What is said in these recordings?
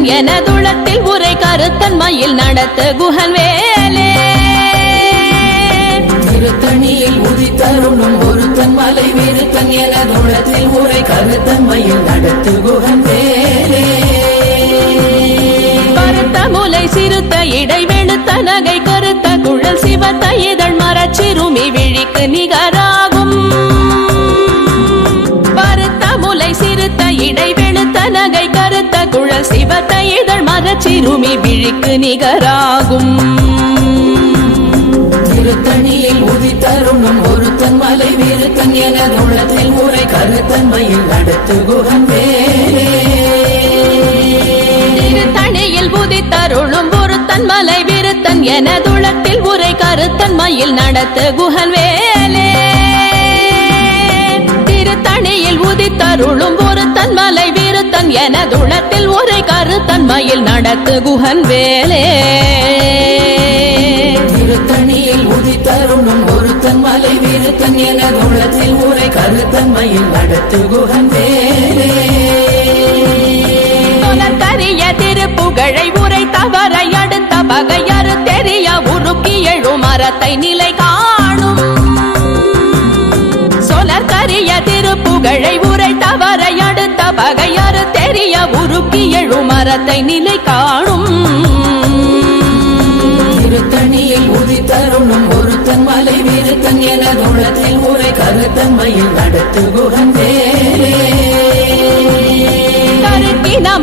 விருத்தன் எனதுளத்தில் உரை கருத்தன்மையில் நடத்து குகன் வேலே திருத்தணியில் உதித்தருளும் ஒருத்தன் மலை விருத்தன் எனதுளத்தில் உரை கருத்தன்மையில் நடத்து குகன் வேலே கருத்த முலை சிறுத்த இடை வெளுத்த நகை கருத்த குழல் சிவத்த இதழ் மரச்சிறுமி விழிக்கு நிகராகும் பருத்த முலை சிறுத்த இடை வெளுத்த நகை கருத்த குழல் சிவத்த இதழ் மரச்சிறுமி விழிக்கு நிகராகும் திருத்தணியில் உதித்தருளும் ஒருத்தன் மலை விருத்தன் எனதுளத்தில் உரை கருத்தன்மையில் நடத்து குகன் வேலே திருத்தணியில் உதித்தருளும் ஒருத்தன் மலை விருத்தன் எனதுளத்தில் உரை கருத்தன்மையில் நடத்து குகன் வேலே திருத்தணியில் உதித்தருளும் ஒருத்தன் மலை விருத்தன் எனதுளத்தில் உரை கருத்தன்மையில் நடத்து குகன் வேலே திருத்தணியில் உதித்தருளும் ஒருத்தன் மலை விருத்தன் எனதுளத்தில் உரை கருத்தன்மையில் நடத்து குகன் வேலே கரிய திருப்புகழை உரை தவறை அடுத்த பகையறு தெரிய உருக்கி எழும் மரத்தை நிலை காணும் சொலற்கரிய திருப்புகழை உரை தவறை அடுத்த பகையறு தெரிய உருக்கி எழும் மரத்தை நிலை காணும் திருத்தணியில் உதித்தருளும் ஒருத்தன் மலை விருத்தன் எனதுளத்தில் உரை கருத்தன்மையில் நடத்து குகன் வேலே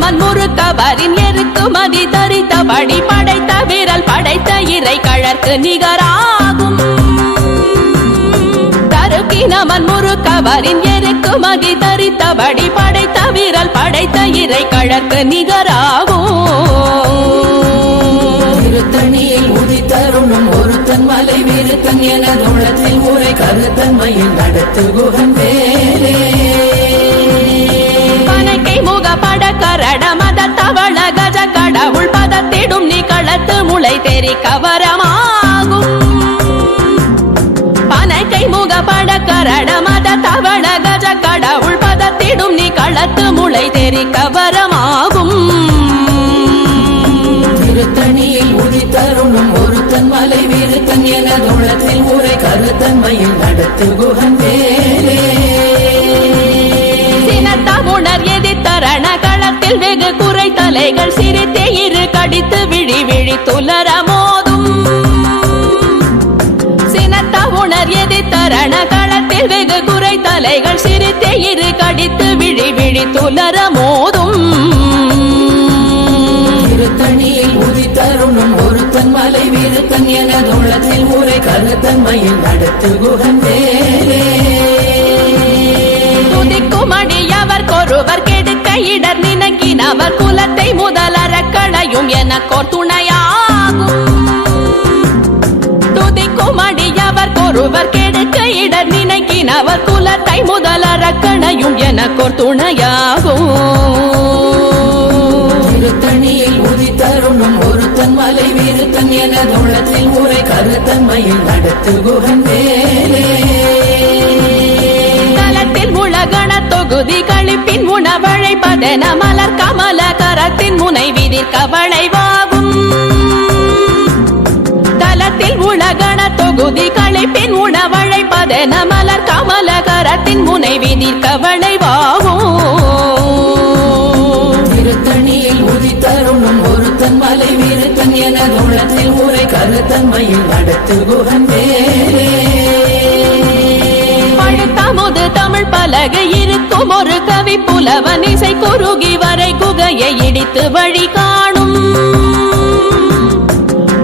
நமன் முறுக்கவரின் எருக்கு மதி தரித்தபடி படைத்த விரல் படைத்த இறை கழற்கு நிகராகும் தருக்கி நமன் முறுக்கவரின் எருக்கு மதி தரித்தபடி படைத்த விரல் படைத்த இறை கழற்கு நிகராகும் திருத்தணியில் உதித்தருளும் ஒருத்தன் மலை விருத்தன் எனதுளத்தில் உரை கருத்தன்மையில் நடத்து குகன் வேலே முகப்பட கரட மத தவள கஜ கடவுள் பதத்திடும் நீ களத்து முளை தெரி கவரமாகும் பனைக்கை முகப்பட கரட மத தவள கஜ கடவுள் பதத்திடும் நீ களத்து முளை தெரி கவரமாகும் திருத்தணியில் உதித்தருளும் ஒருத்தன் மலை விருத்தன் எனதுளத்தில் உரை கருத்தன்மையில் நடத்து குகன் வேலே உணர் எதிர்த்தரண களத்தில் வெகு குறை தலைகள் சிரித்தே இரு கடித்து விழி விழி துலர மோதும் சினத்த உணர் எதிர்த்தரண களத்தில் வெகு குறை தலைகள் சிரித்தே இரு கடித்து விழி விழி துலர மோதும் திருத்தணியில் உதித்தருளும் ஒருத்தன் மலை விருத்தன் எனதுளத்தில் உரை கருத்தன்மையில் நடத்து குகன் வேலே துதிக்குமடியவர் கொருவர் கெடுக்க இடர் நினைக்கினவர் குலத்தை முதலற களையும் எனக்கோர் துணையாகும் துதிக்குமடியவர் கொருவர் கெடுக்க இடர் நினைக்கினவர் குலத்தை முதலற களையும் எனக்கோர் துணையாகும் திருத்தணியில் உதித்தருளும் ஒருத்தன் மலை விருத்தன் எனதுளத்தில் உரை கருத்தன்மையில் நடத்து குகன் வேலே உலகண தொகுதி கழிப்பின் உணவழைப்பதென மலர் கமல கரத்தின் முனை விதிர் கவளைவாகும் தலத்தில் உலகண தொகுதி கழிப்பின் உணவழைப்பதென மலர் கமல கரத்தின் முனை விதிர் கவளைவாகும் திருத்தணியில் உதித்தருளும் ஒருத்தன் மலை விருத்தன் எனதுளத்தில் உரை கருத்தன்மையில் நடத்து குகன் வேலே தமுது தமிழ் பலகை இருக்கும் ஒரு கவி புலவன் இசை குறுகி வரை குகையை இடித்து வழி காணும்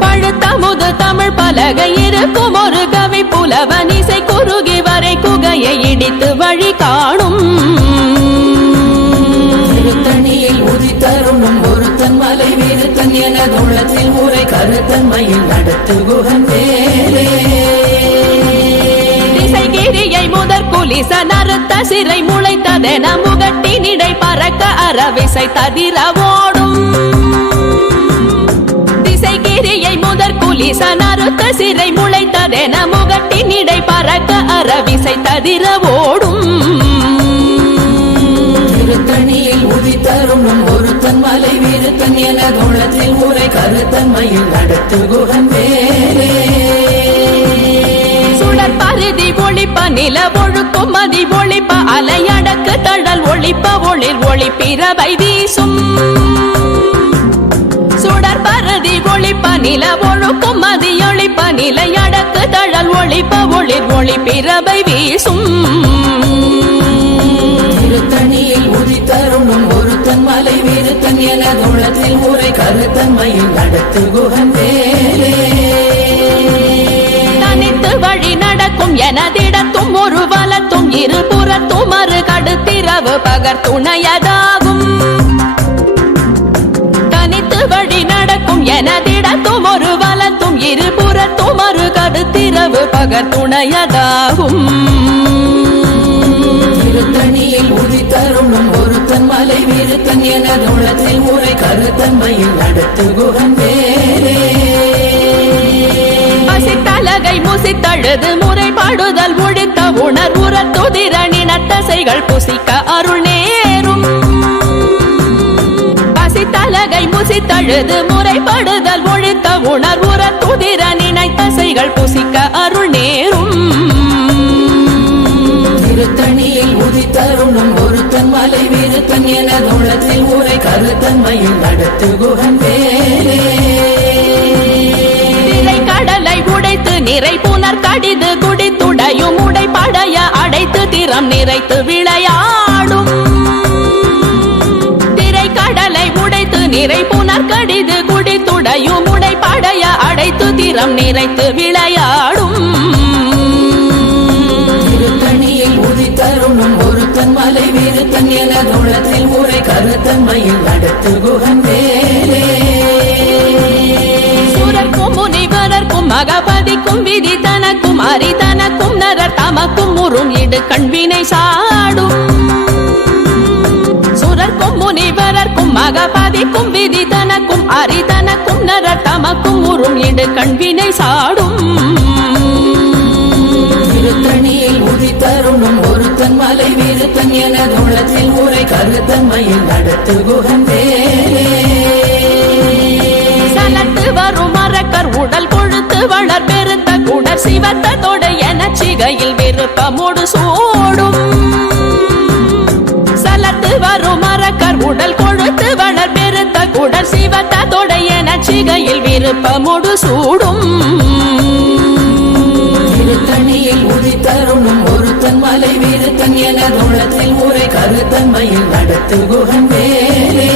பழுத்தமுது தமிழ் பலகை இருக்கும் ஒரு கவி புலவன் இசை குறுகி வரை குகையை இடித்து வழி காணும் திருத்தணியில் உதித்தருளும் ஒருத்தன் மலை விருத்தன் எனதுளத்தில் உரை கருத்தன்மையில் நடத்து குகன் வேலே கிரியை முதற் குலிச நறுத்த சிறை முளைத்ததென முகட்டினிடை பறக்க அரவிசை ததிர ஓடும் திசைகிரியை முதற் குலிச நறுத்த சிறை முளைத்ததென முகட்டினிடை பறக்க அரவிசை ததிர ஓடும் திருத்தணியில் உதித்தருளும் ஒருத்தன் ஒருத்தன் மலை வீருத்தன் எனது உள்ளத்தில் ஊரை கருத்தன்மையில் நடத்து குகன் வேலே சுடர் பருதி ஒளிப்ப நில ஒழுக்கும் மதி ஒளிப்ப அலையடக்கு தழல் ஒளிப்ப ஒளிர் ஒளிப்பிறவை வீசும் சுடர் பருதி ஒளிப்ப நில ஒழுக்கும் மதி ஒளிப்ப நிலையடக்கு தழல் ஒளிப்ப ஒளிர் ஒளிப்பிறவை வீசும் திருத்தணியில் உதித்தருணும் ஒருத்தன் மலை வீருத்தன் எனது உள்ளத்தில் ஊரை கருத்தன்மையில் நடத்து குகன் வேலே தனித்து வழி நடக்கும் எனதிடத்தும் ஒரு வலத்தும் இருபுறத்தும் மறு கடுத்திரவு பகர் துணையதாகும் தனித்து வழி நடக்கும் எனதிடத்தும் ஒரு வலத்தும் இருபுறத்தும் மறு கடுத்திரவு பகர் துணையதாகும் திருத்தணியில் உதித்தருணும் ஒருத்தன் மலை வீருத்தன் எனது உள்ளத்தில் ஊரை கருத்தன்மையில் நடத்து குகன் வேலே பசித்தலகை முசித்தழுது முறைப்பாடுதல் ஒழித்த உணர்வுற துதிரணினத்தசைகள் புசிக்க அருள் நேரும் பசித்தலகை முசித்தழுது முறைப்படுதல் ஒழித்த உணர்வுற துதிரணினத்தசைகள் புசிக்க அருள் நேரும் திருத்தணியில் உதித்தருணும் ஒருத்தன் மலை வீருத்தன் எனது உள்ளத்தில் ஊரை கருத்தன்மையில் நடத்து குகன் வேலே கடலை உடைத்து நிறை புனர் கடிது குடித்துடையும் உடைப்படைய அடைத்து திறம் நிறைத்து விளையாடும் திரை கடலை உடைத்து நிறை புனர் கடிது குடித்துடையும் உடைப்படைய அடைத்து திறம் நிறைத்து விளையாடும் திருத்தணியில் உதித்தருணும் ஒருத்தன் மலை வீருத்தன் எனது உள்ளத்தில் ஊரை கருத்தன்மையில் நடத்து குகன் வேலே முனிவரர்க்கும் மகபதிக்கும் விதி தனக்கும் அரிதனக்கும் நரர் தமக்கும் முறும் இடு கண்வினை சாடும் சுரர்க்கும் முனிவரர்க்கும் மகபதிக்கும் விதி தனக்கும் அரிதனக்கும் நரர் தமக்கும் முறும் இடு கண்வினை சாடும் திருத்தணியில் உதித்தருணும் ஒருத்தன் மலை வீருத்தன் எனது உள்ளத்தில் ஊரை கருத்தன்மையில் நடத்து குகன் வேலே வரும் மரக்கர் உடல் கொழுத்து வளர் பெருத்த குடர் சிவத்த தொட என சிகையில் விருப்பமோடு சூடும் சலத்து வரும் மரக்கர் உடல் கொழுத்து வளர் பெருத்த குடர் சிவத்த தொட என சிகையில் விருப்பமோடு சூடும் திருத்தணியில் உதித்தருணும் ஒருத்தன் மலை வீருத்தன் எனது உள்ளத்தில் ஊரை கருத்தன்மையில் நடத்து குகன் வேலே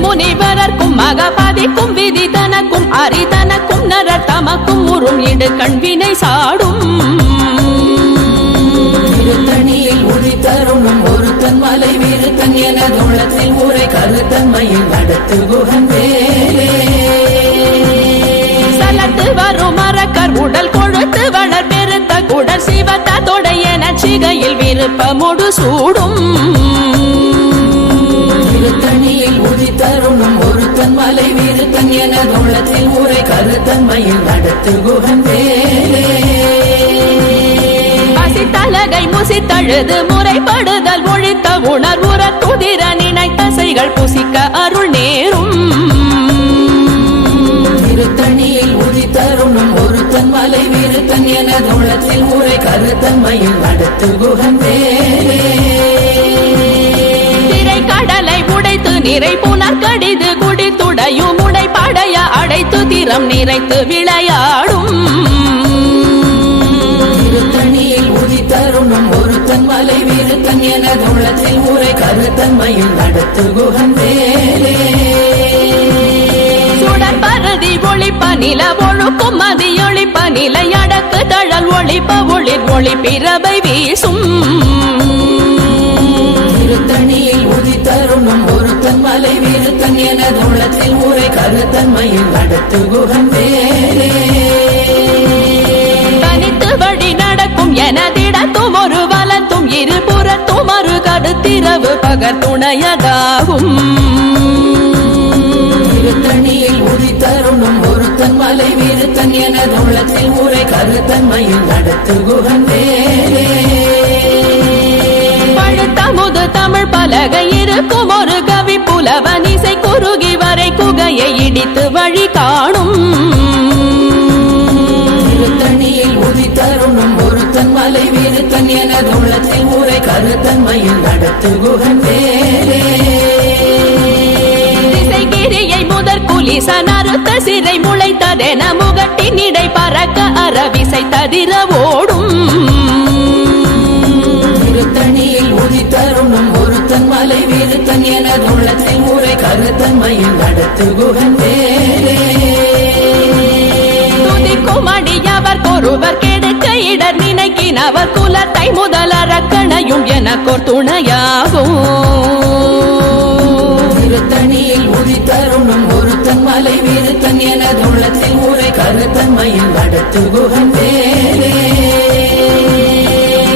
முனிவரர்க்கும் மகபதிக்கும் விதி தனக்கும் அரிதனக்கும் நரர் தமக்கும் முறும் இடு கண்வினை சாடும் திருத்தணியில் உதித்தருணும் ஒருத்தன் மலை வீருத்தன் எனது உள்ளத்தில் ஊரை கருத்தன்மையில் நடத்து குகன் வேலே சலத்து வரும் மரக்கர் உடல் கொழுத்து வளர் பெருத்த குடர் சிவத்த தொட என சிகையில் விருப்பமோடு சூடும் திருத்தணியில் உதித்தருணும் ஒருத்தன் மலை வீருத்தன் எனது உள்ளத்தில் ஊரை கருத்தன்மையில் நடத்து குகன் வேலே பசித்தலகை முசித்தழுது முறைப்படுதல் ஒழித்த உணர்வுற துதிர நினைத்தசைகள் புசிக்க அருள் நேரும் திருத்தணியில் உதித்தருணும் ஒருத்தன் மலை வீருத்தன் எனது உள்ளத்தில் ஊரை கருத்தன்மையில் நடத்து குகன் வேலே கடலை உடைத்து நிறை புனர் கடிது குடித்துடையும் உடைப்படைய அடைத்து திறம் நிறைத்து விளையாடும் திருத்தணியில் உதித்தருணும் ஒருத்தன் மலை வீருத்தன் எனது உள்ளத்தில் ஊரை கருத்தன்மையில் நடத்து குகன் வேலே சுடர் பருதி ஒளிப்ப நில ஒழுக்கும் மதி ஒளிப்ப நிலையடக்கு தழல் ஒளிப்ப ஒளிர் ஒளிப்பிறவை வீசும் திருத்தணியில் உதித்தருணும் ஒருத்தன் மலை வீருத்தன் எனது உள்ளத்தில் ஊரை கருத்தன்மையில் நடத்து குகன் வேலே தனித்து வழி நடக்கும் எனதிடத்தும் ஒரு வலத்தும் இருபுறத்தும் மறு கடுத்திரவு பகர் துணையதாகும் திருத்தணியில் உதித்தருணும் ஒருத்தன் மலை வீருத்தன் எனது உள்ளத்தில் ஊரை கருத்தன்மையில் நடத்து குகன் வேலே பழுத்தமுது தமிழ் பலகை இருக்கும் ஒரு கவி புலவன் இசை குறுகி வரை குகையை இடித்து வழி காணும் திருத்தணியில் உதித்தருணும் ஒருத்தன் மலை வீருத்தன் எனது உள்ளத்தில் ஊரை கருத்தன்மையில் நடத்து குகன் வேலே திசைகிரியை முதற் குலிசன் அறுத்த சிறை முளைத்ததென முகட்டின் இடை பறக்க அறவிசை ததிர ஓடும் திருத்தணியில் உதித்தருணும் ஒருத்தன் மலை வீருத்தன் எனது உள்ளத்தில் ஊரை கருத்தன்மையில் நடத்து குகன் வேலே துதிக்குமடியவர் ஒருவர் கெடுக்க இடர் நினைக்கினவர் குலத்தை முதலறக்கணையும் எனக்கோர் துணையாகும் திருத்தணியில் உதித்தருணும் ஒருத்தன் மலை வீருத்தன் எனது உள்ளத்தில் ஊரை கருத்தன்மையில் நடத்து குகன் வேலே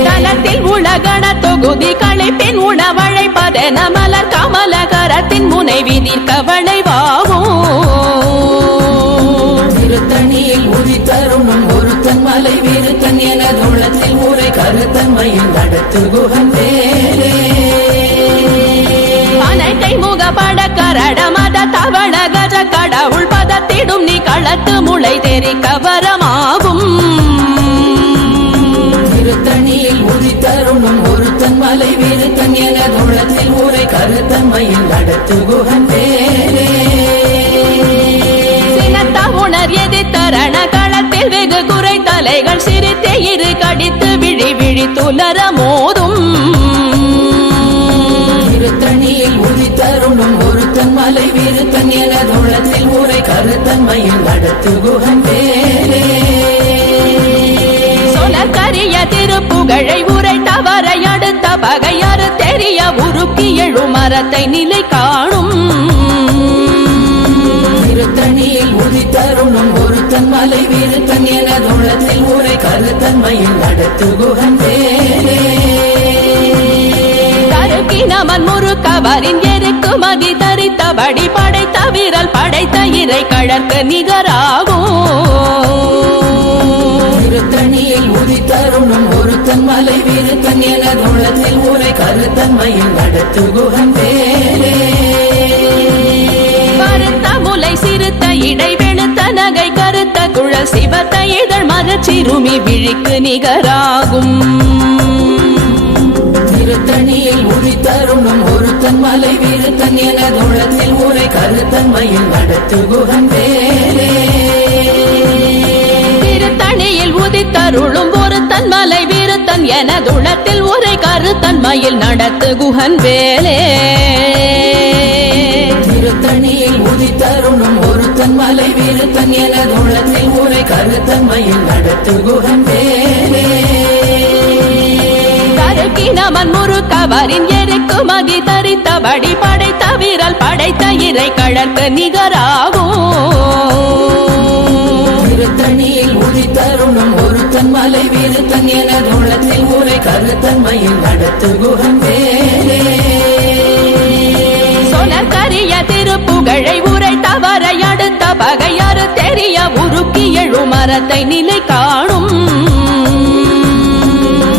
தலத்தில் உலகண தொகுதி களைப்பின் உணவழைப்பதென மலர் கமலகரத்தின் முனைவி நிற்கவளைவாகும் திருத்தணியில் உதித்தருணும் ஒருத்தன் மலை வீருத்தன் எனது உள்ளத்தில் ஊரை கருத்தன்மையில் நடத்து குகன் வேலே அனைத்தை முகப்பட கரட மத தவள கஜ கடவுள் பதத்திடும் நீ களத்து முளை தெரிக்க வரமாகும் திருத்தணியில் உதித்தருணும் ஒருத்தன் மலை வீருத்தன் எனது உள்ளத்தில் ஊரை கருத்தன்மையில் நடத்து குகன் வேலே சினத்த உணர் எதிர்த்தரண களத்தில் வெகு குறை தலைகள் சிரித்தே இரு கடித்து விழி விழி துலர மோதும் திருத்தணியில் உதித்தருணும் ஒருத்தன் மலை வீருத்தன் எனது உள்ளத்தில் ஊரை கருத்தன்மையில் நடத்து குகன் வேலே சொலக்கரிய திருப்புகழை உரைத்தவரை அடுத்த பகையாறு தெரிய உருக்கி எழும் மரத்தை நிலை காணும் திருத்தணியில் உதித்தருணும் ஒருத்தன் மலை வீருத்தன் எனது உள்ளத்தில் ஊரை கருத்தன்மையில் நடத்து குகன் வேலே தருக்கினமன் முறுக்கவரின் எருக்கு மதி தரித்தபடி படைத்த விரல் படைத்த இறை கழற்கு நிகராகும் திருத்தணியில் உதித்தருணும் ஒருத்தன் மலை வீருத்தன் எனது உள்ளத்தில் ஊரை கருத்தன்மையில் நடத்து குகன் வேலே கருத்த முலை சிறுத்த இடை வெளுத்த நகை கருத்த குழல் சிவத்த இதழ் மரச்சிறுமி விழிக்கு நிகராகும் திருத்தணியில் உதித்தருணும் ஒருத்தன் மலை வீருத்தன் எனது உள்ளத்தில் ஊரை கருத்தன்மையில் நடத்து குகன் வேலே திருத்தணியில் உதித்தருளும் ஒருத்தன் மலை வீருத்தன் எனதுளத்தில் உரை கருத்தன்மையில் நடத்து குகன் வேலே திருத்தணியில் உதித்தருணும் ஒருத்தன் மலை வீருத்தன் எனது உள்ளத்தில் ஊரை கருத்தன்மையில் நடத்து குகன் வேலே கருக்கினமன் முறுக்கவரின் எருக்கு மதி தரித்தபடி படைத்த விரல் படைத்த இறை கழற்கு நிகராகும் திருத்தணியில் உதித்தருணும் ஒருத்தன் மலை வீருத்தன் எனது உள்ளத்தில் ஊரை கருத்தன்மையில் நடத்து குகன் வேலே சொலக்கரிய திருப்புகழை உரைத்தவரை அடுத்த பகையாறு தெரிய உருக்கி எழும் மரத்தை நிலை காணும்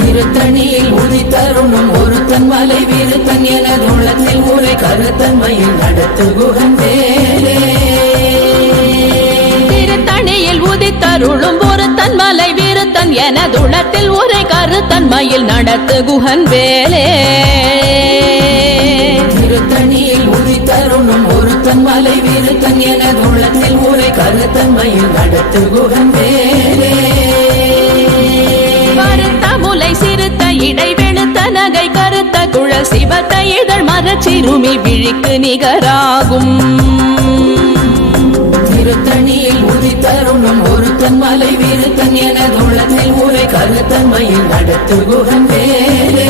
திருத்தணியில் உதித்தருணும் ஒருத்தன் மலை வீருத்தன் எனது உள்ளத்தில் ஊரை கருத்தன்மையில் நடத்து குகன் வேலே திருத்தணியில் உதித்தருளும் ஒருத்தன் மலை வீருத்தன் எனதுளத்தில் உரை கருத்தன்மையில் நடத்து குகன் வேலே திருத்தணியில் உதித்தருணும் ஒருத்தன் மலை வீருத்தன் எனது உள்ளத்தில் ஊரை கருத்தன்மையில் நடத்து குகன் வேலே கருத்த முலை சிறுத்த இடை வெளுத்த நகை கருத்த குழல் சிவத்த இதழ் மரச்சிறுமி விழிக்கு நிகராகும் திருத்தணியில் உதித்தருணும் ஒருத்தன் மலை வீருத்தன் எனது உள்ளத்தில் ஊரை கருத்தன்மையில் நடத்து குகன் வேலே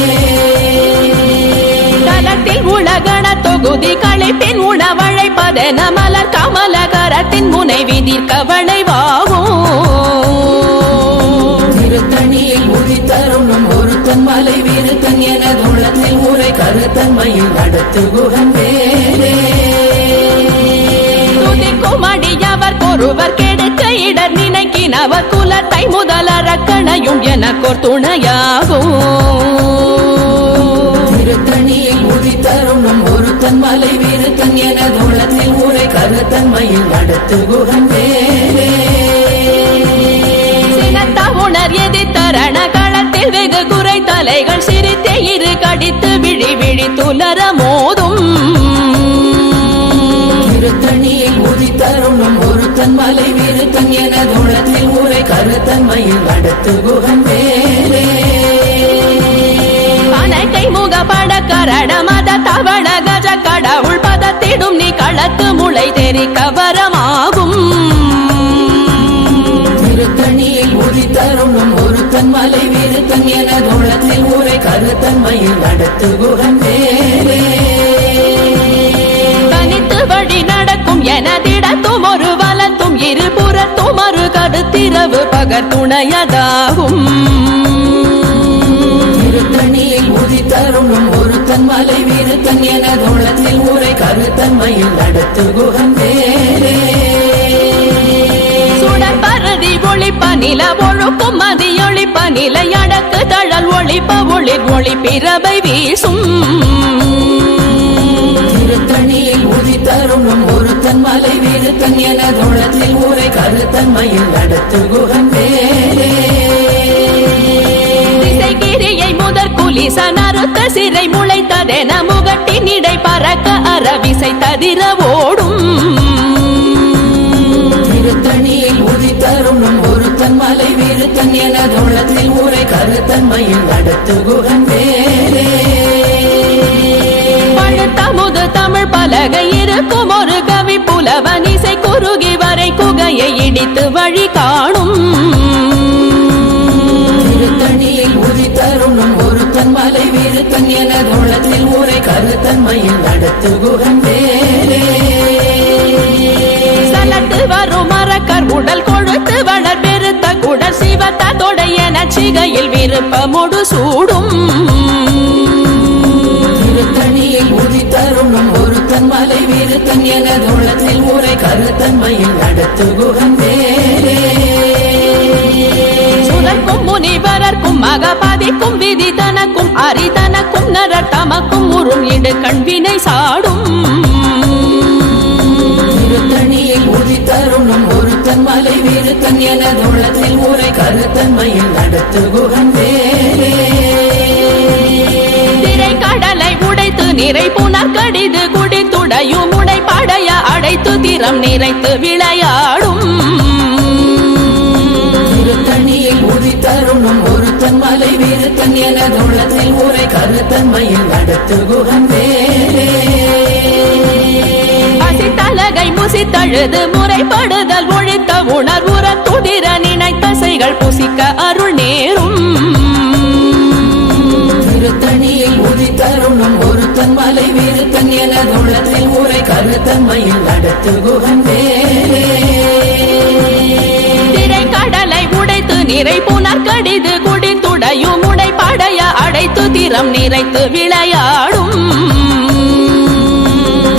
தலத்தில் உலகண தொகுதி களைப்பின் உணவழைப்பதென மலர் கமலகரத்தின் முனைவி நிற்கவளைவாகும் திருத்தணியில் உதித்தருணும் ஒருத்தன் மலை வீருத்தன் எனது உள்ளத்தில் ஊரை கருத்தன்மையில் நடத்து குகன் வேலே துதிக்குமடியவர் ஒருவர் கெடுக்க இடர் நினைக்கினவர் குலத்தை முதலறக்கணையும் எனக்கோர் துணையாகும் ஒருத்தன் மலை விருத்தன் என தோளத்தில் ஊரை கருத்தன்மையில் நடத்து குகன் வேலே உணர் எதிர்த்தரண களத்தில் வெகு குறை தலைகள் சிரித்தே இரு கடித்து விழி விழி துலர மோதும் திருத்தணியில் உதித்தருணும் ஒருத்தன் மலை விருத்தன் என தோளத்தில் ஊரை கருத்தன்மையில் நடத்து குகன் வேலே கை முக பட கரட மத தவள கஜ கடவுள் பதத்திடும் நீ களத்து முளை தெரி கவரமாகும் திருத்தணியில் உதித்தருணும் ஒருத்தன் மலை விருத்தன் என தோளத்தில் ஊரை கருத்தன்மையில் நடத்து குகன் வேலே தனித்து வழி நடக்கும் எனதிடத்தும் ஒரு வலத்தும் இருபுறத்தும் ஒரு கடுத்திரவு பகர் துணையதாகும் திருத்தணியில் உதித்தருணும் ஒருத்தன் மலை விருத்தன் என தோளத்தில் ஊரை கருத்தன்மையில் நடத்து குகன் வேலே சுடற்பரதி ஒளிப்ப நில ஒழுக்கும் மதியொளிப்ப நிலை அடக்கு தழல் ஒளிப்ப ஒளிர் ஒளி பிறவை வீசும் திருத்தணியில் உதித்தருணும் ஒருத்தன் மலை விருத்தன் என தோளத்தில் ஊரை கருத்தன்மையில் நடத்து குகன் வேலே கிரியை முதற் குலிச நறுத்த சிறை முளைத்ததென முகட்டின் இடை பறக்க அறவிசை ததிர ஓடும் திருத்தணியில் உதித்தருணும் ஒருத்தன் மலை விருத்தன் என தோளத்தில் ஊரை கருத்தன்மையில் நடத்து குகன் வேலே பழுத்தமுது தமிழ் பலகை இருக்கும் ஒரு கவி புலவன் இசை குறுகி வரை குகையை இடித்து வழி காணும் திருத்தணியில் உதித்தருணும் ஒருத்தன் மலை விருத்தன் என தோளத்தில் ஊரை கருத்தன்மையில் நடத்து குகன் வேலே சலத்து வரும் மரக்கர் உடல் கொழுத்து வளர் பெருத்த குடல் சிவத்த தொடைய நச்சிகையில் விருப்பமுடு சூடும் திருத்தணியில் உதித்தருணும் ஒருத்தன் மலை விருத்தன் என தோளத்தில் ஊரை கருத்தன்மையில் நடத்து குகன் வேலே சுரக்கும் முனிவரர்க்கும் மகபதிக்கும் விதி தனக்கும் அரிதனக்கும் நரர் தமக்கும் உறும் இடு கண்வினை சாடும் திருத்தணியில் உதித்தருணும் ஒருத்தன் மலை விருத்தன் என தோளத்தில் ஊரை கருத்தன்மையில் நடத்து குகன் வேலே திரை கடலை உடைத்து நிறை புனர் கடிது குடித்துடையும் உடை படைய அடைத்து திறம் நிறைத்து விளையாடும் திருத்தணியில் உதித்தருணும் ஒருத்தன் மலை விருத்தன் என தோளத்தில் ஊரை கருத்தன்மையில் நடத்து குகன் வேலே அசித்தலகை முசித்தழுது முறைப்படுதல் ஒழித்த உணர்வுற துதிர நினைத்தசைகள் புசிக்க அருள் நேரும் திருத்தணியில் உதித்தருணும் ஒருத்தன் மலை விருத்தன் என தோளத்தில் ஊரை கருத்தன்மையில் நடத்து குகன் வேலே திரை கடலை உடைத்து நிறை புனர் கடிது குடித்துடையும் உடை படைய அடைத்து திறம் நிறைத்து விளையாடும்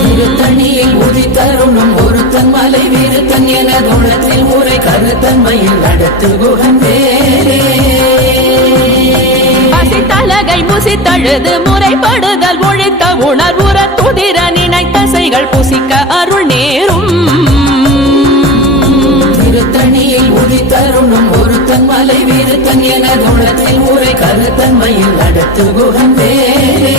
திருத்தணியில் உதித்தருணும் ஒருத்தன் மலை விருத்தன் என தோளத்தில் ஊரை கருத்தன்மையில் நடத்து குகன் வேலே அசித்தலகை முசித்தழுது முறைப்படுதல் ஒழித்த உணர்வுற துதிர நினைத்தசைகள் புசிக்க அருள் நேரும் திருத்தணியில் உதித்தருணும் ஒருத்தன் மலை விருத்தன் என தோளத்தில் ஊரை கருத்தன்மையில் நடத்து குகன் வேலே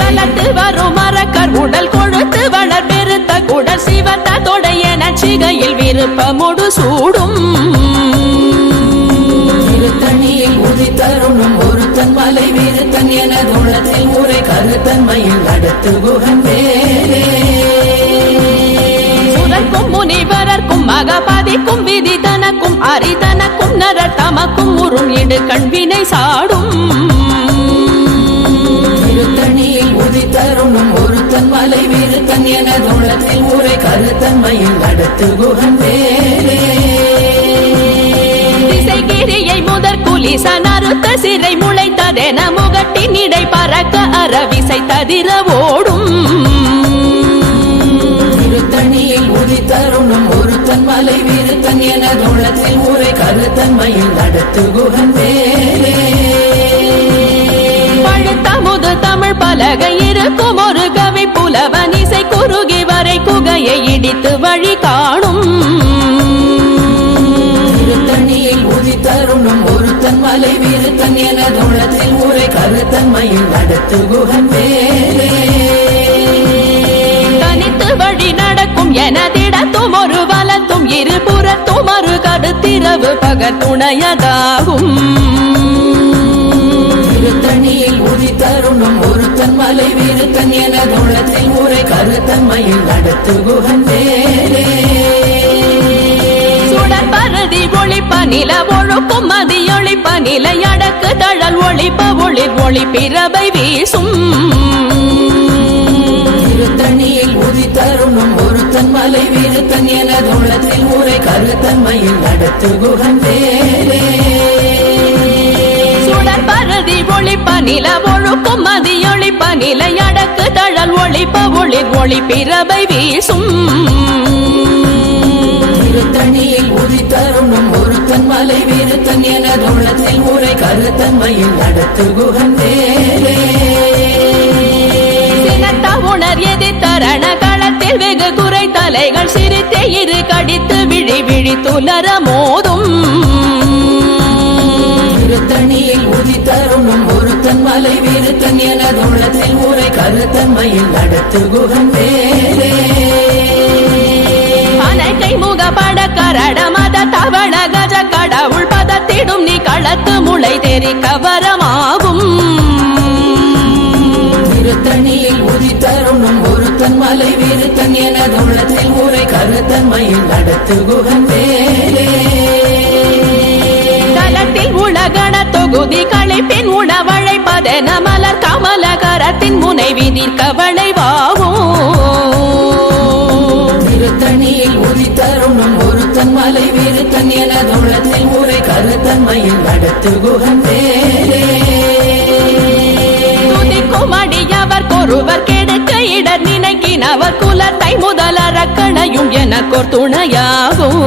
சலத்து வரும் மரக்கர் உடல் கொழுத்து வளர் பெருத்த குடல் சிவத்த தொடைய நச்சிகையில் விருப்பமுடு சூடும் திருத்தணியில் உதித்தருணும் ஒருத்தன் மலை விருத்தன் என தோளத்தில் ஊரை கருத்தன்மையில் நடத்து குகன் வேலே சுரக்கும் முனிவரர்க்கும் மகபதிக்கும் விதி தனக்கும் அரிதனக்கும் நரர் தமக்கும் உறும் இடு கண்வினை சாடும் திருத்தணியில் உதித்தருணும் ஒருத்தன் மலை விருத்தன் என தோளத்தில் ஊரை கருத்தன்மையில் நடத்து குகன் வேலே கிரியை முதற் குலிச நறுத்த சிறை முளைத்ததென முகட்டின் இடை பறக்க அறவிசை ததிர ஓடும் திருத்தணியில் உதித்தருணும் ஒருத்தன் மலை விருத்தன் என தோளத்தில் ஊரை கருத்தன்மையில் நடத்து குகன் வேலே பழுத்தமுது தமிழ் பலகை இருக்கும் ஒரு கவி புலவன் இசை குறுகி வரை குகையை இடித்து வழி காணும். திருத்தணியில் உதித்தருணும் ஒருத்தன் மலை விருத்தன் எனது உள்ளத்தில் உரை கருத்தன்மையில் நடத்து குகன் வேலே. தனித்து வழி நடக்கும் எனதிடத்தும் ஒரு வலத்தும் இருபுறத்தும் ஒரு கருத்திரவு பகர் துணையதாகும். திருத்தணியில் உதித்தருணும் ஒருத்தன் மலை விருத்தன் எனது உள்ளத்தில் உரை கருத்தன்மையில் நடத்து குகன் வேலே. சுடர் பருதி ஒளிப்ப நில ஒழுக்கும் மதி ஒளிப்ப நிலை அடக்கு தழல் ஒளிப்ப ஒளிர் ஒளி பிறவை வீசும். திருத்தணியில் உதித்தருணும் ஒருத்தன் மலை விருத்தன் எனது உள்ளத்தில் உரை கருத்தன்மையில் நடத்து குகன் வேலே. சுடர் பருதி ஒளிப்ப நில ஒழுக்கும் மதி ஒளிப்ப நிலை அடக்கு தழல் ஒளிப்ப ஒளிர் ஒளி பிறவை வீசும். திருத்தணியில் உதித்தருணும் ஒருத்தன் மலை விருத்தன் எனது உள்ளத்தில் உரை கருத்தன்மையில் நடத்து குகன் வேலே. சினத்த உணர் எதி தரண களத்தில் வெகு குறை தலைகள் சிரித்தே இரு கடித்து விழி விழி துலர மோதும். திருத்தணியில் உதித்தருணும் ஒருத்தன் மலை விருத்தன் எனது உள்ளத்தில் உரை கருத்தன்மையில் நடத்து குகன் வேலே. அனைக்கை முகப்பட கரட மத தவள கஜ கடவுள் பதத்திடும் நீ களத்து முளை தெரி கவரமாகும். திருத்தணியில் உதித்தருணும் ஒருத்தன் மலை விருத்தன் எனது உள்ளத்தில் உரை கருத்தன்மையில் நடத்து குகன் வேலே. தலத்தில் உலகண தொகுதி களைப்பின் உணவழைப்பதென மலர் கமல கரத்தின் முனை விதிர் கவளைவாகும். திருத்தணியில் உதித்தருணும் ஒருத்தன் மலை விருத்தன் எனது உள்ளத்தில் உரை கருத்தன்மையில் நடத்து குகன் வேலே. துதிக்கும் அடியவர் கொருவர் கெடுக்க இடர் நினைக்கினவர் குலத்தை முதலறக்கணையும் எனக்கோர் துணையாகும்.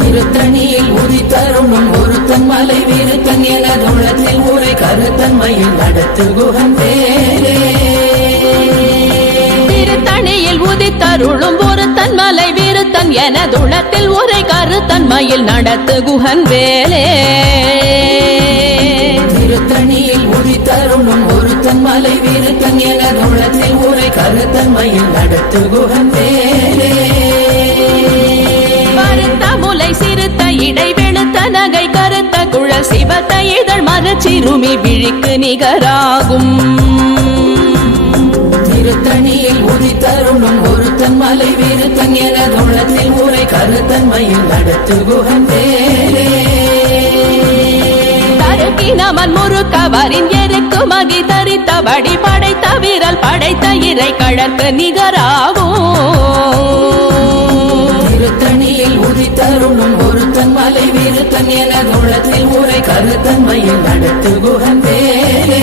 திருத்தணியில் உதித்தருணும் ஒருத்தன் மலை விருத்தன் எனது உள்ளத்தில் உரை கருத்தன்மையில் நடத்து குகன் வேலே. திருத்தணியில் உதித்தருளும் ஒருத்தன் மலை விருத்தன் எனதுளத்தில் உரை கருத்தன்மையில் நடத்து குகன் வேலே. திருத்தணியில் உதித்தருணும் ஒருத்தன் மலை விருத்தன் எனது உள்ளத்தில் உரை கருத்தன்மையில் நடத்து குகன் வேலே. கருத்த முலை சிறுத்த இடை வெளுத்த நகை கருத்த குழல் சிவத்த இதழ் மரச்சிறுமி விழிக்கு நிகராகும். திருத்தணியில் உதித்தருணும் ஒருத்தன் மலை விருத்தன் எனது உள்ளத்தில் உரை கருத்தன்மையில் நடத்து குகன் வேலே. தருக்கினமன் முறுக்கவரின் எருக்கு மகி தரித்தபடி படைத்த வீரல் படைத்த இறை கழற்கு நிகராகும். திருத்தணியில் உதித்தருணும் ஒருத்தன் மலை விருத்தன் எனது உள்ளத்தில் உரை கருத்தன்மையில் நடத்து குகன் வேலே.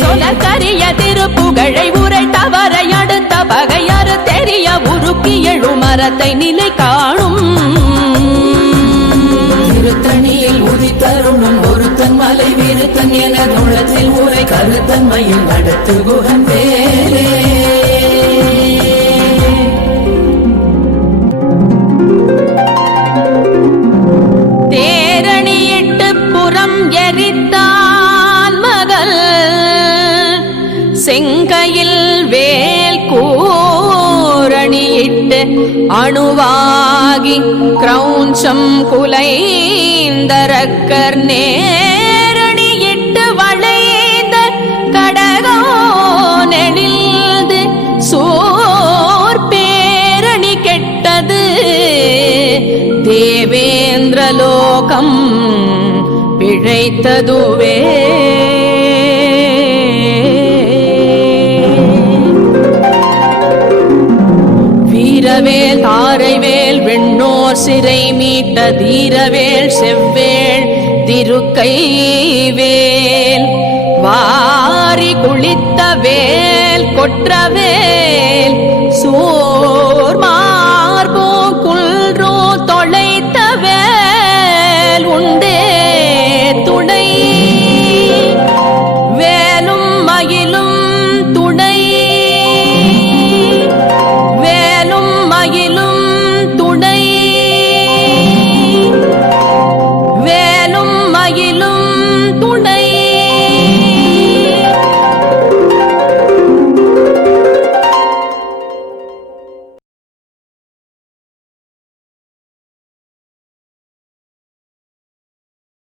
சொலக்கரிய திருப்புகழை உரைத்தவரை அடுத்த பகையாறு தெரிய உருக்கி எழு மரத்தை நிலை காணும். திருத்தணியில் உதித்தருணும் ஒருத்தன் மலை விருத்தன் எனது உள்ளத்தில் உரை கருத்தன்மையில் நடத்து குகன் வேலே. தேரணியிட்டு புறம் எரித்தான் மகள் செங்கையில் வேல் கூரணியிட்டு அணுவாகி கிரௌஞ்சம் குலைந்தரக்கர் நேரணியிட்டு வளைந்த கடகோ நெளிந்து சோர் பேரணி கெட்டது தேவேந்திரலோகம் பிழைத்ததுவே. வீரவேல் தாரைவேல் வெண்ணோர் சிறை மீட்ட தீரவேல் செவ்வேள் திருக்கைவேல் வாரி குளித்த வேல் கொற்றவேல் சூ